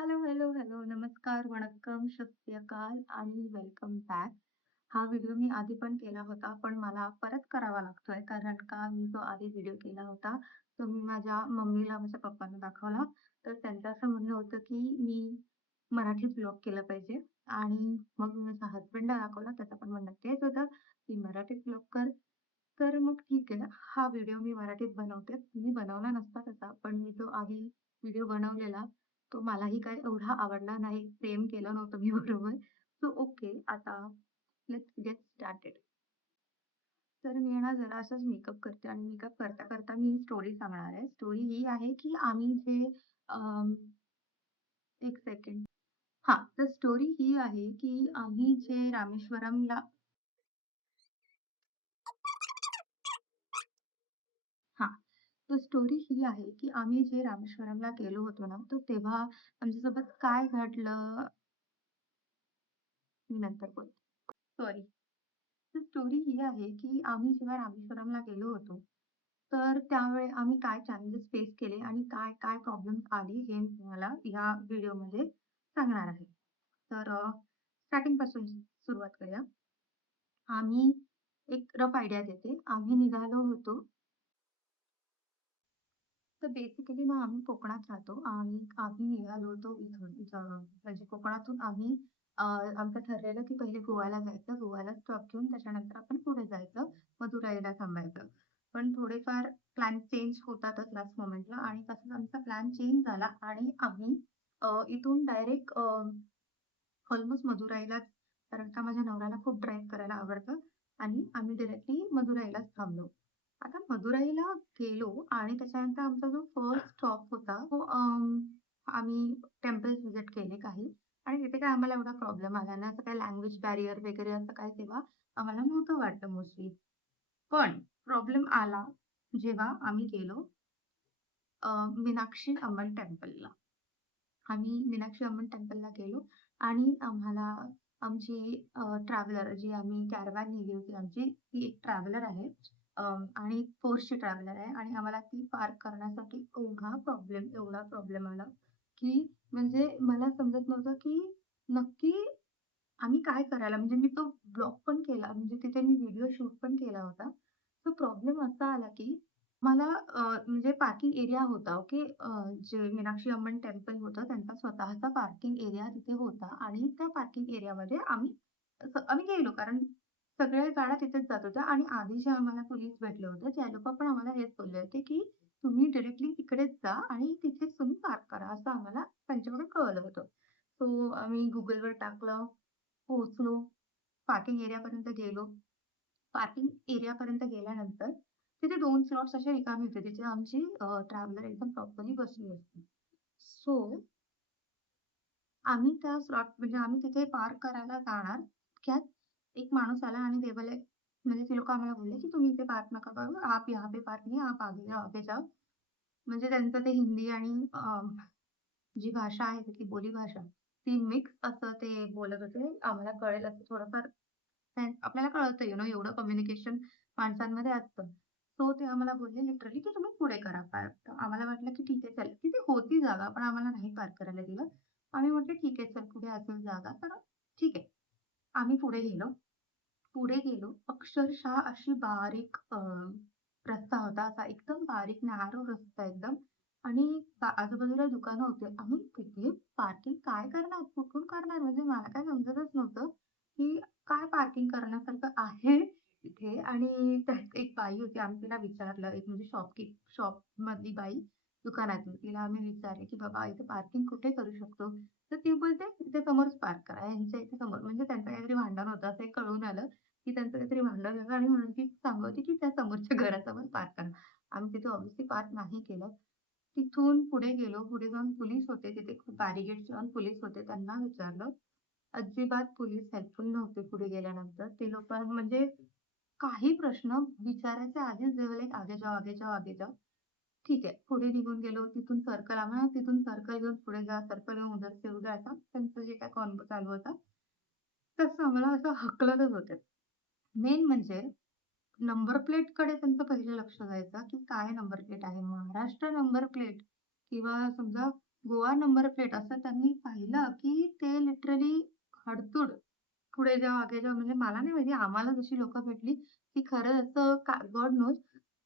Hello, hello, hello. नमस्कार, वणक्कम, सत्यकाल आणि वेलकम बॅक. हा व्हिडिओ मी आधी पण केला होता, पण मला परत करावा लागतोय कारण का मी जो आधी व्हिडिओ केला होता, तो मी माझ्या मम्मीला, माझ्या पप्पांना दाखवला. तर त्यांचं असं म्हणणं होतं, की मी मराठीत व्लॉग केला पाहिजे आणि मग मी माझ्या हसबंडला दाखवला. त्याचं पण म्हणणं तेच होतं, की मराठीत व्लॉग कर. तर मग ठीक आहे. हा व्हिडिओ मी मराठीत बनवते. मी बनवला नसता तसा, पण मी जो आधी व्हिडिओ बनवलेला, तो मलाही काही एवढा आवडला नाही. प्रेम केलं नव्हतं मी बरोबर. So okay. आता लेट्स गेट स्टार्टेड. तर मी आहे ना जरासाच मेकअप करते आणि मेकअप करता-करता मी स्टोरी सांगणार आहे. स्टोरी ही आहे, की आम्ही जे अं, 1 सेकंड. हां, तर स्टोरी ही आहे, की आम्ही जे रामेश्वरमला हां. तर स्टोरी ही आहे, की आम्ही जे रामेश्वरमला गेलो होतो ना, तर तेव्हा आमच्यासोबत काय घडलं, मी नंतर बोलते. सॉरी. तर स्टोरी ही आहे, की आम्ही जेव्हा रामेश्वरमला गेलो होतो, तर त्यावेळी आम्ही काय चॅलेंजेस फेस केले आणि काय-काय प्रॉब्लेम्स आले, हे मी तुम्हाला या व्हिडिओमध्ये सांगणार आहे. तर स्टार्टिंगपासून सुरुवात करूया. आम्ही एक रफ आयडिया देते. आम्ही निघालो होतो. तर बेसिकली ना आम्ही कोकणात राहतो आणि आम्ही निघालो होतो इथून म्हणजे कोकणातून आम्ही आमचं ठरलेलं की पहिले गोव्याला जायचं. गोव्याला स्टॉप घेऊन त्याच्यानंतर आपण पुढे जायचं, मदुराईला थांबायचं. पण थोडेफार प्लॅन चेंज होतातच लास्ट मोमेंटला आणि तसंच आमचा प्लॅन चेंज झाला आणि आम्ही इथून डायरेक्ट ऑलमोस्ट मदुराईलाच, कारण का माझ्या नवऱ्याला खूप ड्राईव्ह करायला आवडतं आणि आम्ही डायरेक्टली मदुराईलाच थांबलो. आता मदुराईला गेलो आणि त्याच्यानंतर आमचा जो फर्स्ट स्टॉप होता तो आम्ही टेम्पल्स व्हिजिट केले काही आणि तिथे काय आम्हाला एवढा प्रॉब्लेम आला नाही. असं काही लँग्वेज बॅरियर वगैरे असं काही तेव्हा आम्हाला नव्हतं वाटलं मोस्टली. पण प्रॉब्लेम आला जेव्हा आम्ही गेलो मीनाक्षी अम्मन टेम्पलला. आम्ही मीनाक्षी अम्मन टेम्पलला गेलो आणि आम्हाला आमची ट्रॅव्हलर जी आम्ही कॅरव्हॅन नेली होती आमची, ती एक ट्रॅव्हलर आहे आणि Porsche ट्रॅव्हलर आहे आणि आम्हाला ती पार्क करण्यासाठी एवढा प्रॉब्लेम आला, की म्हणजे मला समजत नव्हतं, की नक्की आम्ही काय करायला म्हणजे मी तो ब्लॉग पण केला, म्हणजे तिथे मी व्हिडिओ शूट पण केला होता. तो प्रॉब्लेम असा आला, की मला म्हणजे पार्किंग एरिया होता ओके. जे मीनाक्षी अम्मन टेम्पल होतं त्यांचा स्वतःचा पार्किंग एरिया तिथे होता आणि त्या पार्किंग एरियामध्ये आम्ही गेलो कारण सगळ्या गाड्या तिथेच जात होत्या आणि आधी जे आम्हाला पोलीस भेटले होते, ते लोकं पण आम्हाला हेच बोलले होते, की तुम्ही डायरेक्टली तिकडेच जा आणि तिथेच तुम्ही पार्क करा, असं आम्हाला त्यांच्याकडून कळवलं होतं. सो आम्ही Googleवर टाकलं, पोहोचलो, पार्किंग एरियापर्यंत गेलो. पार्किंग एरियापर्यंत गेल्यानंतर तिथे 2 स्लॉट्स असे रिकामे होते. तिथे आमची ट्रॅव्हलर एकदम प्रॉपरली बसली होती. सो आम्ही त्या स्लॉट म्हणजे आम्ही तिथे पार्क करायला जाणार, इतक्यात एक माणूस आला आणि ते बोले म्हणजे ते लोकं आम्हाला बोलले, की "तुम्ही इथे पार्क नका करू. आप यहाँ पे पार्क नहीं, आप आगे जाओ, आगे जाओ." म्हणजे त्यांचं ते हिंदी आणि जी भाषा आहे तिथली बोलीभाषा, ती मिक्स असं ते बोलत होते. आम्हाला कळेल असं थोडंफार आपल्याला कळतं एवढं कम्युनिकेशन माणसांमध्ये असतं. सो ते आम्हाला बोलले लिटरली, की "तुम्ही पुढे करा पार्क." तर आम्हाला वाटलं, की ठीक आहे चल. तिथे होती जागा, पण आम्हाला नाही पार्क करायला दिलं. आम्ही म्हटलं, "ठीक आहे चल, पुढे असेल जागा." तर ठीक आहे. आम्ही पुढे गेलो. पुढे गेलो. अक्षरशः अशी बारीक रस्ता होता. असा एकदम बारीक नॅरो रस्ता एकदम आणि आजूबाजूला दुकानं होती. आम्ही तिथे पार्किंग काय करणार? कुठून करणार? म्हणजे मला काय समजतच नव्हतं, की काय पार्किंग करण्यासारखं आहे तिथे आणि त्यात एक बाई होती. आम्ही तिला विचारलं, एक म्हणजे शॉपमधली बाई दुकानातली. तिला आम्ही विचारलं, की "बाबा इथे पार्किंग कुठे करू शकतो?" तर ती बोलते, "इथे समोरच पार्क करा. यांच्या इथे समोर." म्हणजे त्यांचं काहीतरी भांडण होतं असं हे कळून आलं, की त्यांचं काहीतरी भांडण झालं आणि म्हणून ती सांगत होती, की त्या समोरच्या घरासमोर पार्क करा. आम्ही तिथे ऑब्व्हियसली पार्क नाही केलं. तिथून पुढे गेलो. पुढे जाऊन पोलीस होते. तिथे खूप बॅरिकेड्स लावून पोलीस होते. त्यांना विचारलं. अजिबात पोलीस हेल्पफुल नव्हते पुढे गेल्यानंतर. ते लोकं म्हणजे काही प्रश्न विचारायच्या आधीच दे बोले, "आगे जाओ, आगे जाओ, आगे जाओ." ठीक आहे. पुढे निघून गेलो. तिथून सर्कल घेऊन पुढे जा, सर्कल घेऊन उधर से उधर असा त्यांचं जे काही कॉन्व्हो चालू होता, तसं आम्हाला असं हकलतच होते. मेन म्हणजे नंबर प्लेटकडे त्यांचं पहिलं लक्ष जायचं, की काय नंबर प्लेट आहे. महाराष्ट्र नंबर प्लेट किंवा समजा गोवा नंबर प्लेट असं त्यांनी पाहिलं, की ते लिटरली हडतूड पुढे जाओ, आगे जाओ म्हणजे मला नाही माहिती आम्हाला जशी लोकं भेटली, की खरं असं गॉड नोज.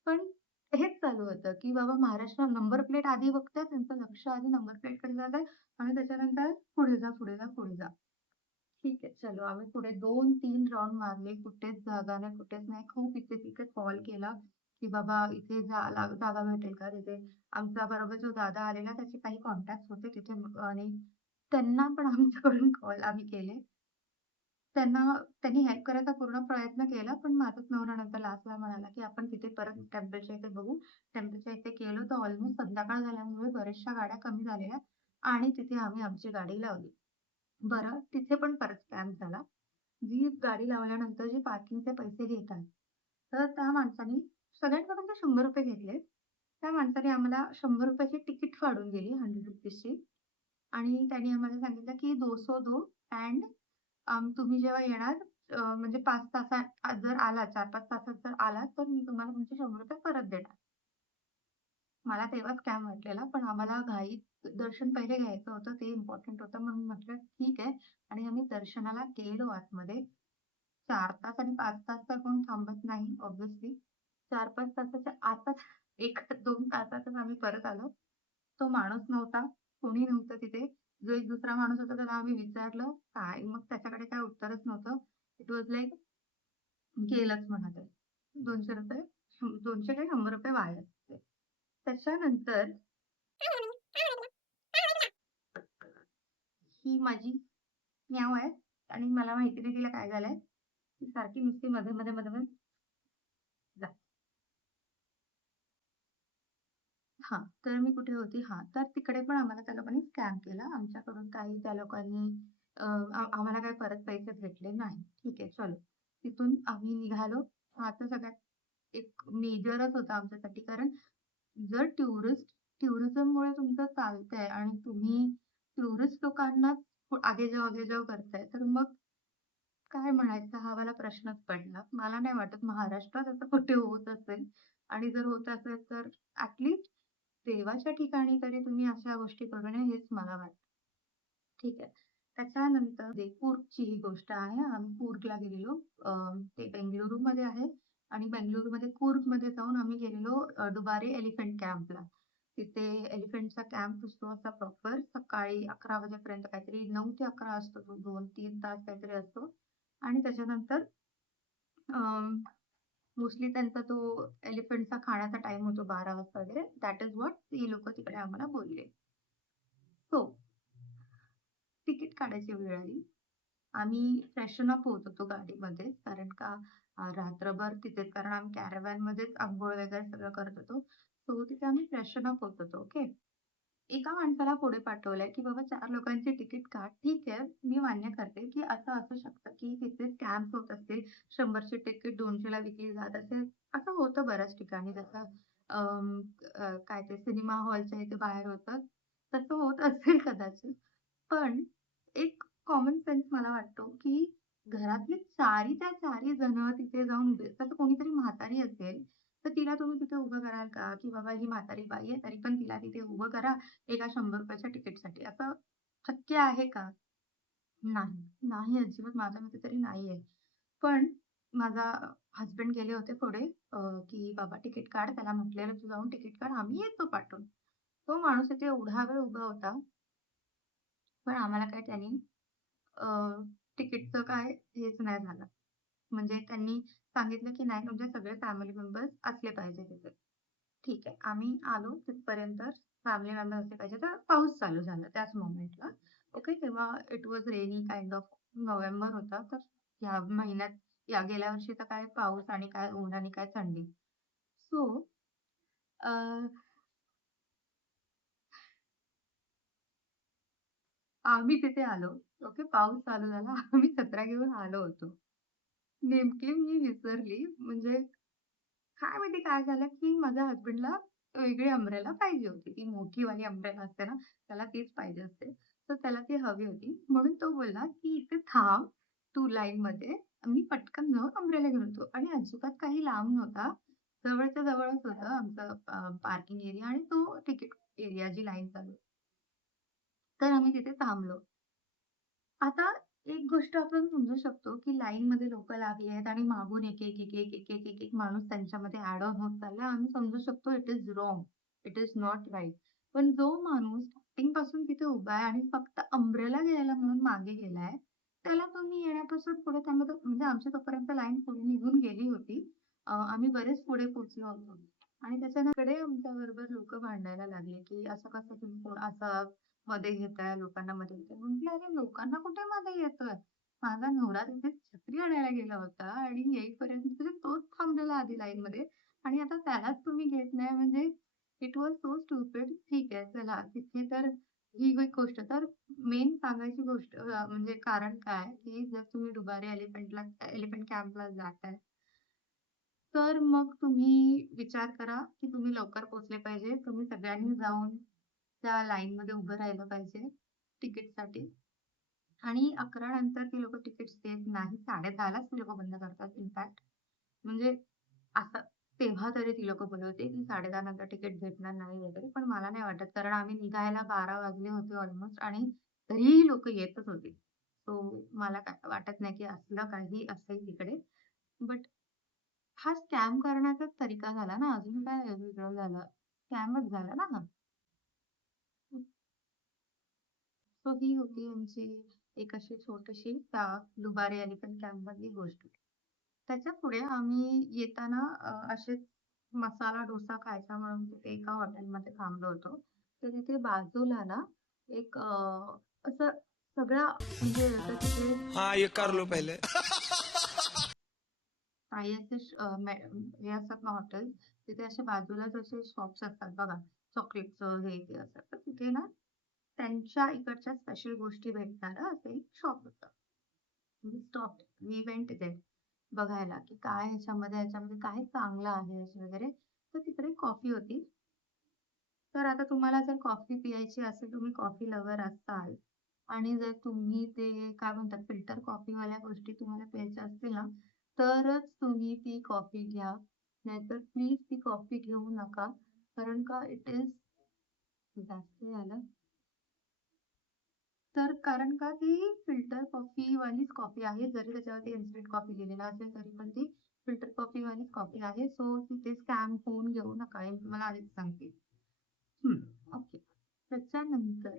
पण हेच चालू होतं, की बाबा महाराष्ट्र नंबर प्लेट आधी बघताय, त्यांचं लक्ष आधी नंबर प्लेटकडे जात आहे आणि त्याच्यानंतर पुढे जा, पुढे जा, पुढे जा. ठीक आहे, चलो आम्ही पुढे 2-3 राउंड मारले. कुठेच जागा नाही, कुठेच नाही. खूप इथे-तिथे कॉल केला, की बाबा इथे जागा भेटेल का तिथे? आमचा बरोबर जो दादा आलेला त्याचे काही कॉन्टॅक्ट्स होते तिथे आणि त्यांना पण आमच्याकडून कॉल आम्ही केले. त्यांना त्यांनी हेल्प करायचा पूर्ण प्रयत्न केला, पण माझाच नवरा नंतर लास्टला म्हणाला, की "आपण तिथे परत टेम्पलच्या इथे बघू." टेम्पलच्या इथे गेलो तर ऑलमोस्ट संध्याकाळ झाल्यामुळे बऱ्याचशा गाड्या कमी झालेल्या आणि तिथे आम्ही आमची गाडी लावली. बरं, तिथे पण परत स्कॅम झाला. जी गाडी लावल्यानंतर जे पार्किंगचे पैसे घेतात, तर त्या माणसाने सगळ्यांकडून ते ₹100 घेतले. त्या माणसाने आम्हाला ₹100 ची तिकीट फाडून दिली ₹100 ची आणि त्याने आम्हाला सांगितलं, की "200 दो एंड तुम्ही जेव्हा येणार म्हणजे 5 तासात जर आलात 4-5 तासात जर आलात, तर मी तुम्हाला तुमचे ₹100 परत देणार." मला तेव्हा स्कॅम वाटलेला, पण आम्हाला घाईत दर्शन पहिले घ्यायचं होतं, ते इम्पोर्टंट होतं म्हणून म्हटलं ठीक आहे आणि आम्ही दर्शनाला गेलो आतमध्ये. 4 तास आणि 5 तास तर कोण थांबत नाही ऑब्व्हियसली. 4-5 तासाच्या आतच 1-2 तासातच आम्ही परत आलो. तो माणूस नव्हता, कोणी नव्हतं तिथे. जो एक दुसरा माणूस होता त्याला आम्ही विचारलं, काय मग त्याच्याकडे काही उत्तरच नव्हतं. इट वाज लाइक गेलंच म्हणा ते. ₹200 200 काय ₹100 वायाच ते. त्याच्यानंतर ही माझी म्याव आहे आणि मला माहिती नाही तिला काय झालंय. ती सारखी नुसती मध्ये-मध्ये, मध्ये-मध्ये जा. हां, तर मी कुठे होती? हां, तर तिकडे पण आम्हाला त्या लोकांनी स्कॅम केला. आमच्याकडून काही त्या लोकांनी आम्हाला काही परत पैसे भेटले नाही. ठीक आहे, चलो. तिथून आम्ही निघालो. हा तर सगळ्यात एक मेजरच होता आमच्यासाठी. कारण जर टुरिझममुळे तुमचं चालतंय आणि तुम्ही टुरिस्ट लोकांनाच आगे जाओ, आगे जाओ करताय, तर मग काय म्हणायचा हा वाला प्रश्नच पडला. मला नाही वाटत महाराष्ट्रात असं कुठे होत असेल आणि जर होत असेल तर देवाच्या ठिकाणी तरी तुम्ही अशा गोष्टी करू नये हेच मला वाटतं. ठीक आहे. त्याच्यानंतर कूर्गची ही गोष्ट आहे. आम्ही कूर्गला गेलेलो. ते बेंगळुरूमध्ये आहे आणि बेंगळुरूमध्ये कूर्गमध्ये जाऊन आम्ही गेलेलो दुबारे एलिफंट कॅम्पला. तिथे एलिफंटचा कॅम्प असतो असा प्रॉपर सकाळी 11 वाजेपर्यंत काहीतरी 9 ते 11 असतो तो 2-3 तास काहीतरी असतो आणि त्याच्यानंतर मोस्टली त्यांचा तो एलिफंटचा खाण्याचा टाईम होतो 12 वाजता वगैरे. दॅट इस व्हॉट ती लोकं तिकडे आम्हाला बोलले. सो तिकीट काढायची वेळ आली. आम्ही फ्रेशन अप होत होतो गाडीमध्येच कारण का रात्रभर तिथेच कारण आम्ही कॅरव्हॅनमध्येच अंघोळ वगैरे सगळं करत होतो. सो तिथे आम्ही फ्रेशन अप होत होतो. ओके. एका माणसाला पुढे पाठवलंय, की बाबा 4 लोकांची तिकीट काढ. ठीक आहे, मी मान्य करते, की असं असू शकतं, की तिथे स्कॅम्स होत असतील. 100ची तिकीट 200ला विकली जात असेल. असं होतं बऱ्याच ठिकाणी जसं काय ते सिनेमा हॉलच्या इथे बाहेर होतं. तसं होत असेल कदाचित. पण एक कॉमन सेन्स मला वाटतो, की घरातली चारीच्या चारी जण तिथे जाऊन उभे तसं कोणीतरी म्हातारी असेल, तर तिला तुम्ही तिथे उभं कराल का? की बाबा ही म्हातारी बाई आहे, तरी पण तिला तिथे उभं करा एका ₹100च्या तिकीटसाठी. असं शक्य आहे का? नाही. नाही अजिबात माझ्या मते तरी नाहीये. पण माझा हसबंड गेले होते पुढे की "बाबा तिकीट काढ." त्याला म्हटलेलं, "तू जाऊन तिकीट काढ, आम्ही येतो पाठवून." तो माणूस तिथे एवढा वेळ उभा होता, पण आम्हाला काय त्यानी अ, तिकीटचं काय हेच नाही झालं. म्हणजे त्यांनी सांगितलं, की "नाही तुमचे सगळे फॅमिली मेंबर्स असले पाहिजे तिथे." ठीक आहे. आम्ही आलो तिथपर्यंत फॅमिली मेंबर असले पाहिजे. तर पाऊस चालू झाला त्याच मोमेंटला. ओके. तेव्हा it was rainy kind of November होता. तर ह्या महिन्यात गेल्या वर्षी तर काय पाऊस आणि काय ऊन आणि काय थंडी. सो आम्ही तिथे आलो. ओके. पाऊस चालू झाला. आम्ही छत्र्या घेऊन आलो होतो. नेमकी मी विसरली म्हणजे काय माहिती काय झालं, की माझ्या हसबंडला वेगळी अंब्रेला पाहिजे होती. ती मोठीवाली अंब्रेला असते ना, त्याला तीच पाहिजे असते. तर त्याला ती हवी होती. म्हणून तो बोलला, की "इथे थांब तू लाईनमध्ये. मी पटकन जाऊन अंब्रेला घेऊन येतो." आणि अजिबात काही लांब नव्हता. जवळच्या जवळच होतं आमचं पार्किंग एरिया आणि तो तिकीट एरिया जी लाईन चालू तर आम्ही तिथे थांबलो. आता एक गोष्ट आपण समजू शकतो, की लाईनमध्ये लोकं लागली आहेत आणि मागून एक, एक, एक, एक, एक, एक, एक, एक माणूस त्यांच्यामध्ये ॲड ऑन होत चाललाय. आम्ही समजू शकतो it is wrong. It is not right. पण जो माणूस स्टार्टिंगपासून तिथे उभा आहे आणि फक्त अंब्रेला घ्यायला म्हणून मागे गेलाय, त्याला तुम्ही येण्यापासून पुढे थांबवता म्हणजे आमची तोपर्यंत लाईन पुढे निघून गेली होती. आम्ही बरेच पुढे पोहोचलो होतो आणि त्याच्याकडे आमच्याबरोबर लोकं भांडायला लागले, की असं कसं तुम्ही असं मध्ये घेताय, लोकांना मध्ये घेताय. म्हटलं, "अरे लोकांना कुठे मध्ये येतोय? माझा नवरा तिथे छत्री आणायला गेला होता आणि येईपर्यंत तरी तोच थांबलेला आधी लाईनमध्ये आणि आता त्यालाच तुम्ही घेत नाही म्हणजे इट वॉज सो स्टुपिड." ठीक आहे, चला तिथे तर ही एक गोष्ट. तर मेन सांगायची गोष्ट म्हणजे कारण काय, की जर तुम्ही दुबारी एलिफंट कॅम्पला जाताय, तर मग तुम्ही विचार करा, की तुम्ही लवकर पोहोचले पाहिजे. तुम्ही सगळ्यांनी जाऊन त्या लाईनमध्ये उभं राहिलं पाहिजे तिकीटसाठी आणि 11 नंतर ती लोकं तिकीट्स देत नाही. 10:30लाच ती लोकं बंद करतात इनफॅक्ट. म्हणजे असं तेव्हा तरी ती लोकं बोलत होते, की 10:30 नंतर तिकीट भेटणार नाही वगैरे. पण मला नाही वाटत कारण आम्ही निघायला 12 वाजले होते ऑलमोस्ट आणि तरीही लोकं येतच होते. सो मला काय वाटत नाही, की असलं काही असेल तिकडे. बट हा स्कॅम करण्याचाच तरीका झाला ना, अजून काय वेगळं झालं? स्कॅमच झाला ना हा. सो ही होती आमची एक अशी छोटीशी दुबारी एलिफंट कॅम्पमधली गोष्ट. त्याच्यापुढे आम्ही येताना असेच मसाला डोसा खायचा म्हणून तिथे एका हॉटेलमध्ये थांबलो होतो. तर तिथे बाजूला ना एक असं सगळा म्हणजे आता तिथे हाँ ये कर लो पहले. काही असे हे असतात ना हॉटेल, तिथे असे बाजूलाच असे शॉप्स असतात बघा, चॉकलेटचं हे ते असं. तर तिथे ना त्यांच्या इकडच्या स्पेशल गोष्टी भेटणारं असं एक शॉप होतं. We stopped. We went there बघायला, की काय ह्याच्यामध्ये काय चांगलं आहे असं वगैरे. तर तिकडे कॉफी होती. तर आता तुम्हाला जर कॉफी प्यायची असेल, तुम्ही कॉफी लव्हर असाल आणि जर तुम्ही ते काय म्हणतात फिल्टर कॉफीवाल्या गोष्टी तुम्हाला प्यायच्या असतील ना, तरच तुम्ही ती कॉफी घ्या. नाहीतर प्लीज ती कॉफी घेऊ नका. कारण का इट इज जास्त झालं. तर कारण का ती फिल्टर कॉफीवालीच कॉफी आहे. जरी त्याच्यावरती इन्स्टंट कॉफी लिहिलेलं असेल तरी पण ती फिल्टर कॉफीवालीच कॉफी आहे. सो तिथे स्कॅम होऊन घेऊ नका हे मी तुम्हाला आधीच सांगते. हं, ओके. त्याच्यानंतर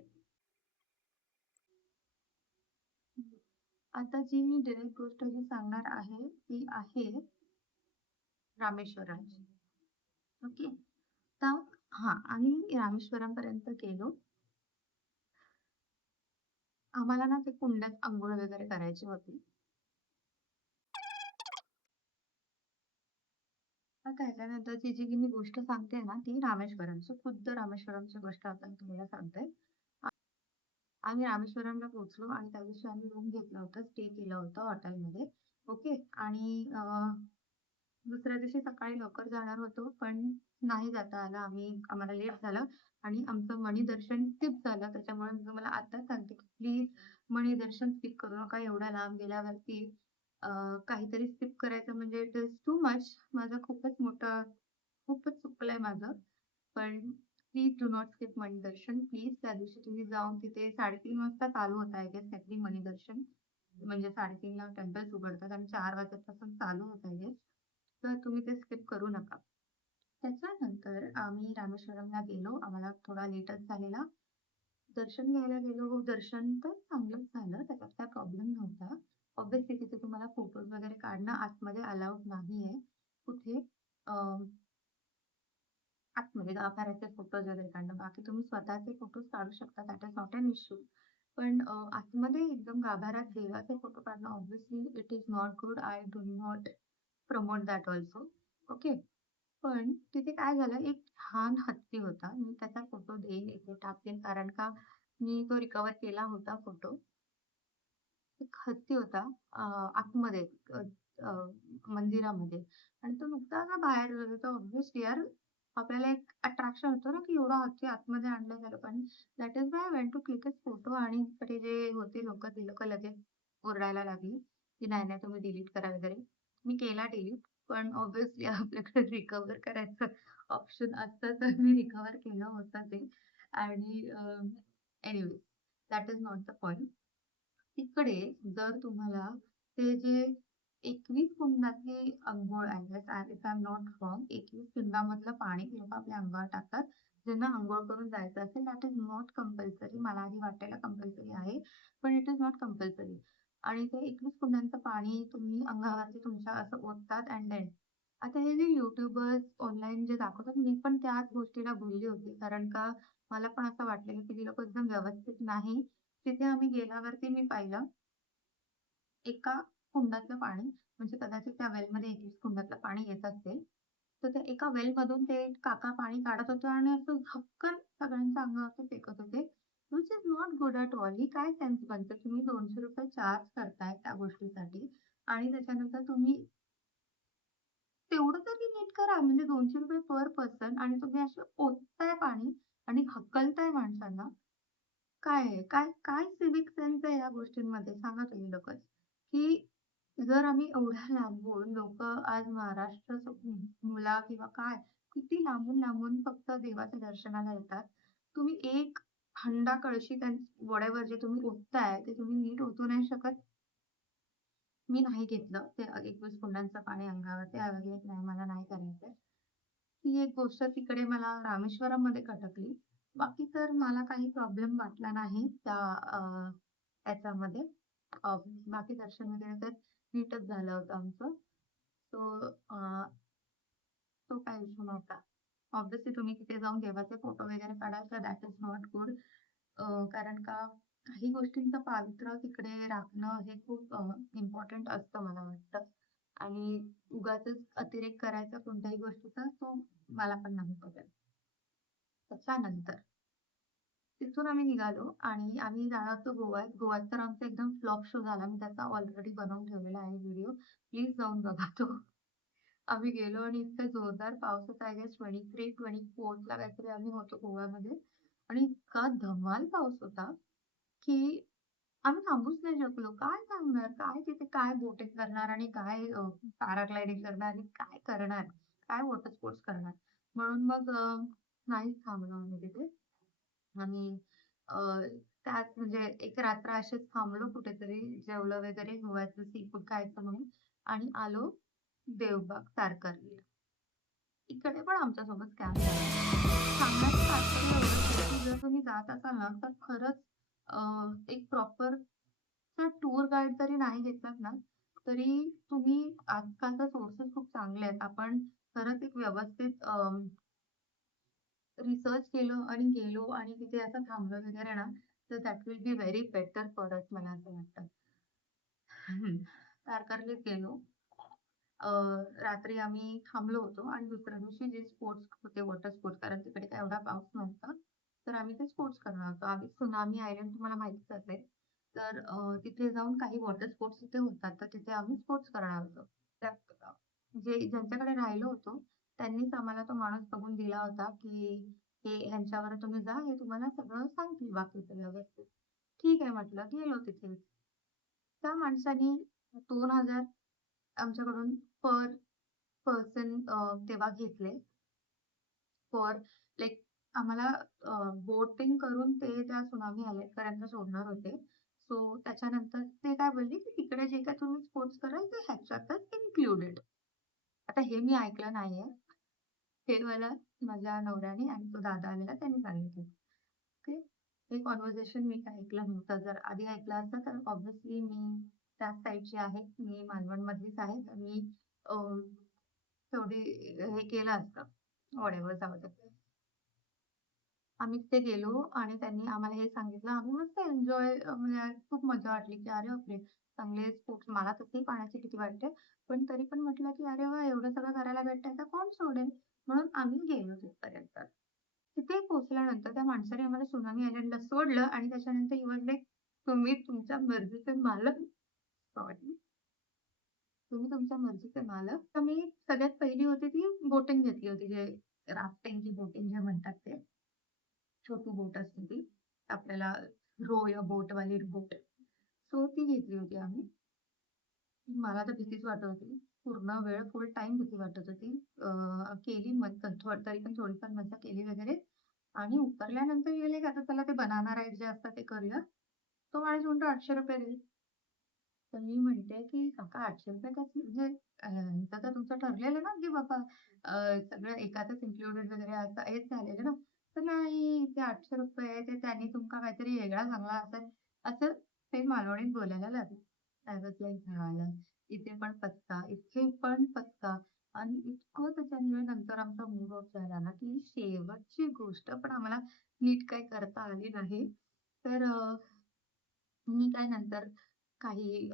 आता जी मी डायरेक्ट गोष्ट जी सांगणार आहे, ती आहे रामेश्वरमची. ओके. तर हां, आम्ही रामेश्वरमपर्यंत गेलो. आम्हाला ना ते कुंड्यात अंघोळ वगैरे करायची होती. मग त्याच्यानंतरची जी मी गोष्ट सांगते ना, ती रामेश्वरमची, खुद्द रामेश्वरमची गोष्ट आता मी तुम्हाला सांगते. आम्ही रामेश्वरमला पोहोचलो आणि त्या दिवशी आम्ही रूम घेतलं होतं, स्टे केलं होतं हॉटेलमध्ये. ओके. आणि दुसऱ्या दिवशी सकाळी लवकर जाणार होतो, पण नाही जाता आलं. आम्हाला लेट झालं आणि आमचं मणीदर्शन स्किप झालं. त्याच्यामुळे मी तुम्हाला आत्ताच सांगते, की प्लीज मणीदर्शन स्किप करू नका. एवढ्या लांब गेल्यावरती अ, काहीतरी स्किप करायचं म्हणजे इट इज टू मच. माझं खूपच चुकलंय माझं. पण please do not skip Manidarshan. Please त्या दिवशी तुम्ही जाऊन तिथे 3:30 वाजता चालू होतं आय गेस काहीतरी मणीदर्शन. म्हणजे 3:30 ला टेम्पल्स उघडतात आणि 4 वाजेपासून चालू होतं आय गेस. तर तुम्ही ते स्किप करू नका. त्याच्यानंतर आम्ही रामेश्वरमला गेलो. आम्हाला थोडा लेटच झालेला. दर्शन घ्यायला गेलो. हो, दर्शन तर चांगलंच झालं. त्याच्यात काही प्रॉब्लेम नव्हता. ऑब्व्हियसली तिथे तुम्हाला फोटोज वगैरे काढणं आतमध्ये अलाउड नाहीये. कुठे अ, आतमध्ये गाभाऱ्याचे फोटोज वगैरे काढणं. बाकी तुम्ही स्वतःचे फोटोज काढू शकता. That is not an issue. पण आतमध्ये एकदम गाभाऱ्यात देवाचे फोटो काढणं obviously it is not good. I do not promote that also. Okay. पण तिथे काय झालं, एक छान हत्ती होता. मी त्याचा फोटो देईन, इथे टाकेन कारण का मी तो रिकव्हर केला होता फोटो. एक हत्ती होता अ, आतमध्ये अ, अ, मंदिरामध्ये आणि तो नुकता ना बाहेर गेला होता. ऑब्व्हियसली यार, आपल्याला एक अट्रॅक्शन होतं ना, की एवढा हत्ती आतमध्ये आणला त्या लोकांनी. That is why I went to click his photo आणि इकडे जे होते लोकं, ती लोकं लगेच ओरडायला लागली, की "नाही, नाही, तुम्ही डिलीट करा" वगैरे. मी केला डिलीट, पण ऑब्व्हियसली आपल्याकडे रिकव्हर करायचं ऑप्शन असतं, तर मी रिकव्हर केलं होतं ते आणि anyways that is not the point. तिकडे जर तुम्हाला ते जे 21 कुंडातली अंघोळ I guess if I am not wrong 21 कुंडामधलं पाणी ते लोकं आपल्या अंगावर टाकतात. ज्यांना अंघोळ करून जायचं असेल दॅट इज नॉट कंपल्सरी. मला आधी वाटायला कंपल्सरी आहे, पण इट इज नॉट कंपल्सरी. आणि ते 21 कुंडांचं पाणी तुम्ही अंगावरती तुमच्या असं ओततात अँड देन आता हे जे यूट्यूबर्स ऑनलाईन जे दाखवतात, मी पण त्याच गोष्टीला बोलली होती. कारण का मला पण असं वाटलेलं की ती लोकं एकदम व्यवस्थित नाही. तिथे आम्ही गेल्यावरती मी पाहिलं एका कुंडातलं पाणी म्हणजे कदाचित त्या वेलमध्ये 21 कुंडातलं पाणी येत असेल. तर त्या एका वेलमधून ते काका पाणी काढत होते आणि असं झपकन सगळ्यांच्या अंगावरती फेकत होते. Which is not good at all. ही काय सेन्स बनतं? तुम्ही ₹200 चार्ज करताय त्या गोष्टीसाठी आणि त्याच्यानंतर तुम्ही तेवढं तरी नीट करा. म्हणजे ₹200 पर पर्सन आणि तुम्ही असे ओतताय पाणी आणि हकलताय माणसांना. काय आहे? काय काय सिव्हिक सेन्स आहे या गोष्टींमध्ये सांगा तुम्ही लोकच, की जर आम्ही एवढ्या लांबून लोकं आज महाराष्ट्र मुला किंवा काय किती लांबून-लांबून फक्त देवाच्या दर्शनाला येतात. तुम्ही एक हंडा कळशी व्हॉटएव्हर जे तुम्ही ओतताय ते तुम्ही नीट ओतू नाही शकत. मी नाही घेतलं ते 21 कुंडांचं पाणी अंगावर. त्याऐवजी एक नाही मला नाही करायचंय. ही एक गोष्ट तिकडे मला रामेश्वरममध्ये खटकली. बाकी तर मला काही प्रॉब्लेम वाटला नाही त्या ह्याच्यामध्ये. बाकी दर्शन वगैरे तर नीटच झालं होतं आमचं. सो तो काही इश्यू नव्हता. ऑब्व्हियसली तुम्ही तिथे जाऊन देवाचे फोटो वगैरे काढाल तर दॅट इज नॉट गुड. कारण का काही गोष्टींचं पावित्र्य तिकडे राखणं हे खूप इम्पोर्टंट असतं मला वाटतं. आणि उगाचच अतिरेक करायचा कोणत्याही गोष्टीचा तो मला पण नाही पटत. त्याच्यानंतर तिथून आम्ही निघालो आणि आम्ही जाणार होतो गोव्यात. गोव्यात तर आमचा एकदम फ्लॉप शो झाला. मी त्याचा ऑलरेडी बनवून ठेवलेला आहे व्हिडिओ. प्लीज जाऊन बघा तो. आम्ही गेलो आणि इतका जोरदार पाऊस होता. आय गेस 23-24ला काहीतरी आम्ही होतो गोव्यामध्ये आणि इतका धमाल पाऊस होता, की आम्ही थांबूच नाही शकलो. काय थांबणार? काय तिथे काय बोटिंग करणार आणि काय पॅराग्लायडिंग करणार आणि काय करणार? काय वॉटर स्पोर्ट्स करणार? म्हणून मग नाहीच थांबलो आम्ही तिथे. आणि अ, त्यात म्हणजे एक रात्र असेच थांबलो कुठेतरी, जेवलं वगैरे गोव्याचं सी फूड खायचं म्हणून आणि आलो देवबाग तारकर्लीला. इकडे पण आमच्यासोबत स्कॅम झाला. सांगण्याचं तात्पर्य एवढंच आहे, की जर तुम्ही जात असाल ना, तर खरंच एक प्रॉपरचा टूर गाईड जरी नाही घेतलात ना, तरी तुम्ही आजकालचे सोर्सेस खूप चांगले आहेत. आपण खरंच एक व्यवस्थित रिसर्च केलं आणि गेलो आणि तिथे असं थांबलं वगैरे ना, तर that will be very better for us मला असं वाटतं. हं. तारकर्लीत गेलो. अ, रात्री आम्ही थांबलो होतो आणि दुसऱ्या दिवशी जे स्पोर्ट्स होते, वॉटर स्पोर्ट्स कारण तिकडे काही एवढा पाऊस नव्हता. तर आम्ही ते स्पोर्ट्स करणार होतो. आम्ही त्सुनामी आयलंड तुम्हाला माहितीच असेल. तर तिथे जाऊन काही वॉटर स्पोर्ट्स तिथे होतात. तर तिथे आम्ही स्पोर्ट्स करणार होतो. त्या जे ज्यांच्याकडे राहिलो होतो, त्यांनीच आम्हाला तो माणूस बघून दिला होता, की हे ह्यांच्यावर तुम्ही जा, हे तुम्हाला सगळं सांगतील बाकीचं व्यवस्थित. ठीक आहे म्हटलं, गेलो तिथे. त्या माणसाने 2,000 आमच्याकडून पर पर्सन तेव्हा घेतले फॉर लाइक आम्हाला बोटिंग करून ते त्या त्सुनामी आयलंडपर्यंत सोडणार होते. सो त्याच्यानंतर ते काय बोलले, की तिकडे जे काही तुम्ही स्पोर्ट्स कराल ते ह्याच्यातच इन्क्लुडेड. आता हे मी ऐकलं नाहीये. हे मला माझ्या नवऱ्याने आणि तो दादा आलेला त्यांनी सांगितलं. ओके. हे कन्व्हर्सेशन मी काही ऐकलं नव्हतं. जर आधी ऐकलं असतं तर ऑब्व्हियसली मी त्याच साइडची आहे. मी मालवणमधलीच आहे. तर मी अ, तेवढी हे केलं असतं. व्हॉटएव्हर जाऊ दे. आम्ही तिथे गेलो आणि त्यांनी आम्हाला हे सांगितलं. आम्ही मस्त एन्जॉय म्हणजे खूप मजा वाटली, की अरे बापरे! चांगले स्पोर्ट्स मला तशी पाण्याची भीती वाटते. पण तरी पण म्हटलं, की "अरे वाह! एवढं सगळं करायला भेटतंय तर कोण सोडेल?" म्हणून आम्ही गेलो तिथपर्यंत. तिथे पोहोचल्यानंतर त्या माणसाने आम्हाला त्सुनामी आयलंडला सोडलं आणि त्याच्यानंतर ही वॉज लाइक, "तुम्ही तुमच्या मर्जीचे मालक." सॉरी. तुम्ही तुमच्या मर्जीचे मालक. तर मी सगळ्यात पहिली होती ती बोटिंग घेतली होती. जे राफ्टिंगची बोटिंग जे म्हणतात ते. छोटी बोट असते ती. आपल्याला या बोटवाली बोट. सो ती घेतली होती आम्ही. मला तर भीतीच वाटत होती. पूर्ण वेळ फुल टाईम भीती वाटत होती. केली मग तरी पण थोडीफार मजा केली वगैरे आणि उतरल्यानंतर गेले की आता चला ते बनाना राईड जे असतात ते करूया. तो माणूस म्हणतो ₹800 दे. तर मी म्हणते, की "काका ₹800 कसले?" म्हणजे इथं तर तुमचं ठरलेलं ना, की बाबा सगळं एकातच इन्क्लुडेड वगैरे असं हेच झालेलं ना. तर "नाही, ते ₹800 ते त्यांनी तुमका काहीतरी वेगळा सांगला असेल." असं ते मालवणीत बोलायला लागले. आय वाज लाइक झालं. इथे पण पचका, इथे पण पचका आणि इतकं त्याच्यामुळे नंतर आमचा मूड ऑफ झाला ना, की शेवटची गोष्ट पण आम्हाला नीट काही करता आली नाही. तर मी काय नंतर काही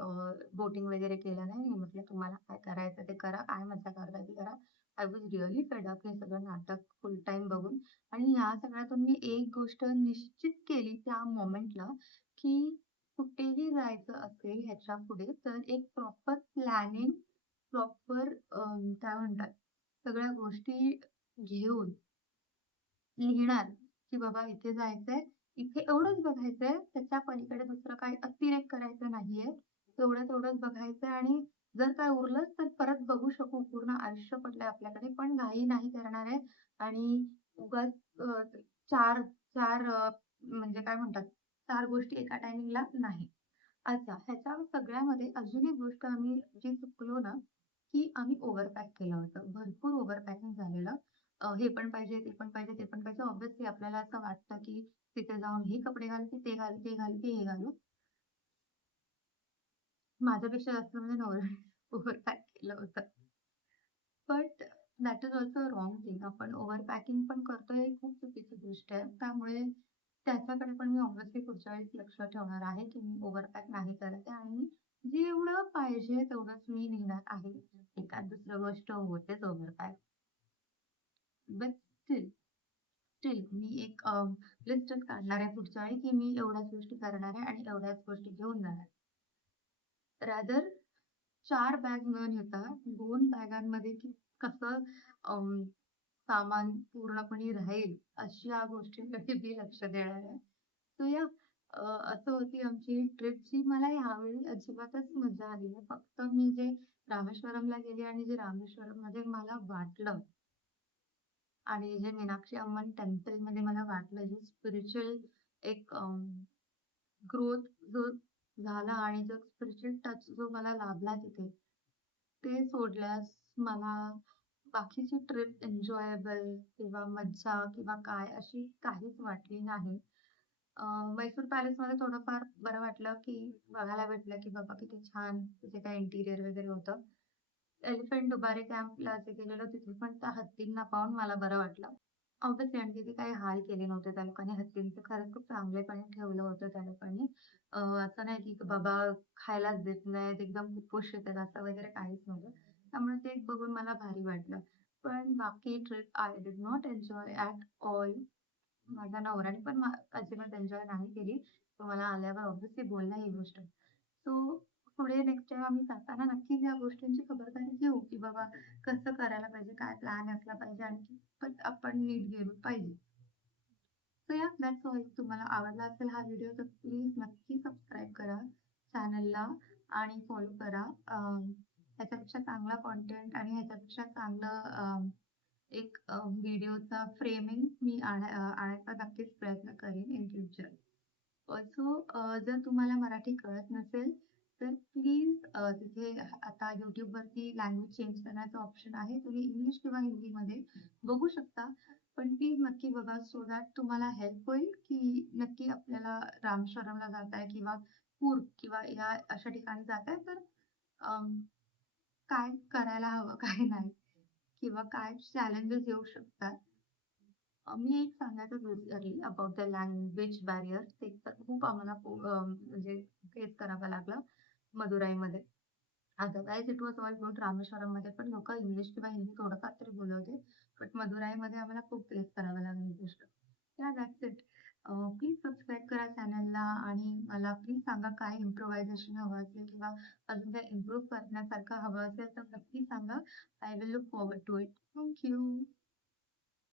बोटिंग वगैरे केलं नाही. मी म्हटलं, "तुम्हाला काय करायचं ते करा. काय मज्जा करताय ती करा." I was really fed up हे सगळं नाटक फुल टाईम बघून आणि ह्या सगळ्यातून मी एक गोष्ट निश्चित केली त्या मोमेंटला, की कुठेही जायचं असेल ह्याच्यापुढे तर एक प्रॉपर प्लॅनिंग, प्रॉपर काय म्हणतात, सगळ्या गोष्टी घेऊन लिहिणार, की बाबा इथे जायचंय, इथे एवढंच बघायचंय, त्याच्या पलीकडे दुसरं काही अतिरेक करायचा नाहीये. तेवढं-तेवढंच बघायचंय आणि जर काय उरलंच तर परत बघू शकू. पूर्ण आयुष्य पडलंय आपल्याकडे, पण घाई नाही करणार आहे आणि उगाच 4 4 म्हणजे काय म्हणतात, 4 गोष्टी एका टायमिंगला नाही. अच्छा, ह्याच्या सगळ्यामध्ये अजून एक गोष्ट आम्ही जी चुकलो ना, की आम्ही ओव्हर पॅक केलं होतं. भरपूर ओव्हर पॅकिंग झालेलं. हे पण पाहिजे, ते पण पाहिजे, ते पण पाहिजे. ऑब्व्हियसली आपल्याला असं वाटतं, की तिथे जाऊन हे कपडे घालू, की ते घालू, ते घालू, की हे घालू. माझ्यापेक्षा जास्त म्हणजे नवऱ्याने ओव्हर पॅक केलं होतं. But that is also wrong thing. आपण ओव्हर पॅकिंग पण करतोय, ही खूप चुकीची गोष्ट आहे. त्यामुळे त्याच्याकडे पण मी ऑब्व्हियसली पुढच्या वेळेस लक्ष ठेवणार आहे, की मी ओव्हर पॅक नाही करत आहे आणि जेवढं पाहिजे तेवढंच मी नेणार आहे. एखाद दुसरं गोष्ट होतेच over pack. But still still मी एक लिस्टच काढणार आहे पुढच्या वेळी, की मी एवढ्याच गोष्टी करणार आहे आणि एवढ्याच गोष्टी घेऊन जाणार आहे. रादर 4 बॅग न नेता 2 बॅगांमध्ये की कसं अं, सामान पूर्णपणे राहील, अशा गोष्टींकडे मी लक्ष देणार आहे. सो या असं होती आमची ट्रिपची. मला यावेळी अजिबातच मजा आली नाही. फक्त मी जे रामेश्वरमला गेले आणि जे रामेश्वरममध्ये मला वाटलं आणि जे मीनाक्षी अम्मन टेम्पलमध्ये मला वाटलं, जे स्पिरिच्युअल एक ग्रोथ जो झाला आणि जो स्पिरिच्युअल टच जो मला लाभला तिथे, ते सोडल्यास मला बाकीची ट्रिप एन्जॉयबल किंवा मज्जा किंवा काय अशी काहीच वाटली नाही. अ, म्हैसूर पॅलेसमध्ये थोडंफार बरं वाटलं, की बघायला भेटलं, की बाबा किती छान तिथे काय इंटिरियर वगैरे होतं. एलिफंट दुबारी कॅम्पला जे गेलेलो तिथे पण त्या हत्तींना पाहून मला बरं वाटलं. ऑब्व्हियसली आणि तिथे काही हाल केले नव्हते त्या लोकांनी. हत्तींचं खरंच खूप चांगलेपणे ठेवलं होतं त्या लोकांनी. असं नाही की बाबा खायलाच देत नाहीत, एकदम कुपोषित आहेत असं वगैरे काहीच नव्हतं. त्यामुळे ते एक बघून मला भारी वाटलं. पण बाकी trip I did not enjoy at all. माझ्या नवऱ्याने पण अजिबात एन्जॉय नाही केली. तो मला आल्यावर ऑब्व्हियसली बोलला ही गोष्ट. सो पुढे नेक्स्ट टाईम आम्ही जाताना नक्कीच या गोष्टींची खबरदारी घेऊ, की बाबा कसं करायला पाहिजे, काय प्लॅन असला पाहिजे आणि कितपत आपण नीट गेलो पाहिजे. सो या दॅट्स ऑल. तुम्हाला आवडला असेल हा व्हिडिओ तर प्लीज नक्की सबस्क्राईब करा चॅनलला आणि फॉलो करा. ह्याच्यापेक्षा चांगला कंटेंट आणि ह्याच्यापेक्षा चांगलं एक व्हिडिओचा फ्रेमिंग मी आणायचा नक्कीच प्रयत्न करेन इन फ्युचर. सो जर तुम्हाला मराठी कळत नसेल, तर प्लीज तिथे आता YouTubeवरती लँग्वेज चेंज करण्याचा ऑप्शन आहे. तुम्ही इंग्लिश किंवा हिंदीमध्ये बघू शकता. पण प्लीज नक्की बघा सो दॅट तुम्हाला हेल्प होईल, की नक्की आपल्याला रामेश्वरमला जाताय किंवा कूर्ग किंवा या अशा ठिकाणी जाताय तर अं, काय करायला हवं, काय नाही किंवा काय चॅलेंजेस येऊ शकतात. मी एक सांगायचं विसरली अबाउट द लँग्वेज बॅरियर. ते तर खूप आम्हाला म्हणजे फेस करावं लागलं मदुराईमध्ये. Otherwise it was all good. रामेश्वरममध्ये पण लोकं इंग्लिश किंवा हिंदी थोडंफार तरी बोलत बट मदुराईमध्ये आम्हाला खूप फेस करावं लागली ही गोष्ट. या दॅट्स इट. प्लीज सबस्क्राईब करा चॅनलला आणि मला प्लीज सांगा काय इम्प्रोव्हायझेशन हवं असेल किंवा अजून काही इम्प्रूव्ह करण्यासारखं हवं असेल तर नक्की सांगा. I will look forward to it. Thank you.